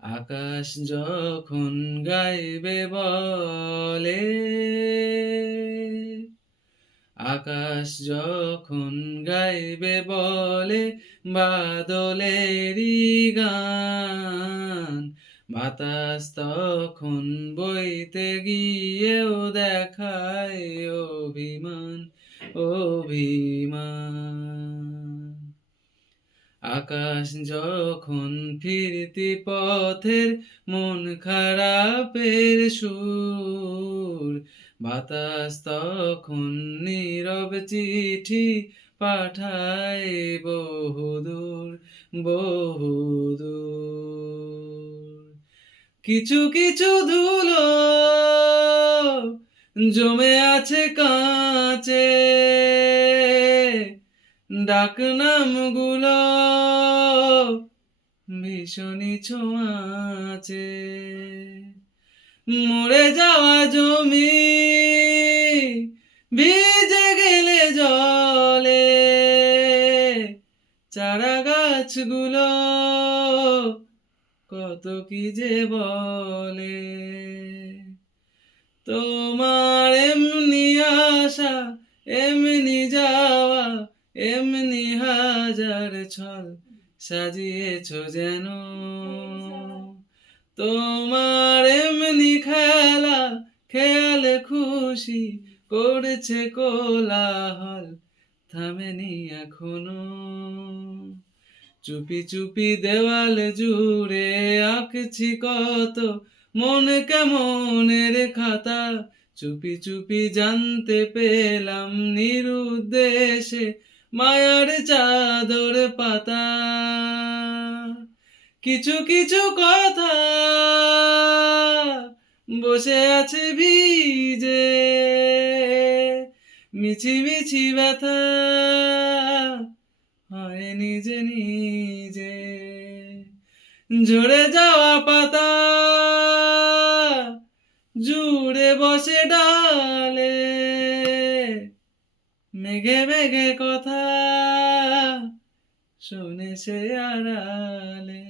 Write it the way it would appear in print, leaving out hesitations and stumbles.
আকাশ যখন গাইবে বলে, আকাশ যখন গাইবে বলে বাদলেরই গান, বাতাস তখন বইতে গিয়েও দেখায় অভিমান, অভিমান। আকাশ যখন ফিরতি পথের মন খারাপের সুর, বাতাস তখন নীরব চিঠি পাঠায় বহুদূর, বহুদূর। কিছু কিছু ধুলো জমে আছে কাঁচে, ডাকনামগুলো ভীষণই ছোঁয়াচে। মরে যাওয়া জমি ভিজে গেলে জলে, চারা গাছগুলো কত কি যে বলে। তোমার এমনি আসা এমনি যাওয়া, এমনি হাজার ছল সাজিয়েছ যেন। তোমার এমনি খেলা খেয়ালে খুশি করেছে কোলাহল, থামেনি এখনো। চুপি চুপি দেওয়াল জুড়ে আঁকছি কত মন কেমনের খাতা, চুপি চুপি জানতে পেলাম নিরুদ্দেশে মায়ার চাদর পাতা। কিছু কিছু কথা বসে আছে ভিজে, মিছি মিছি ব্যথা হয় নিজে নিজে। ঝরে যাওয়া পাতা জুড়ে বসে ডালে, মেঘে মেঘে কথা শুনে সে আড়ালে।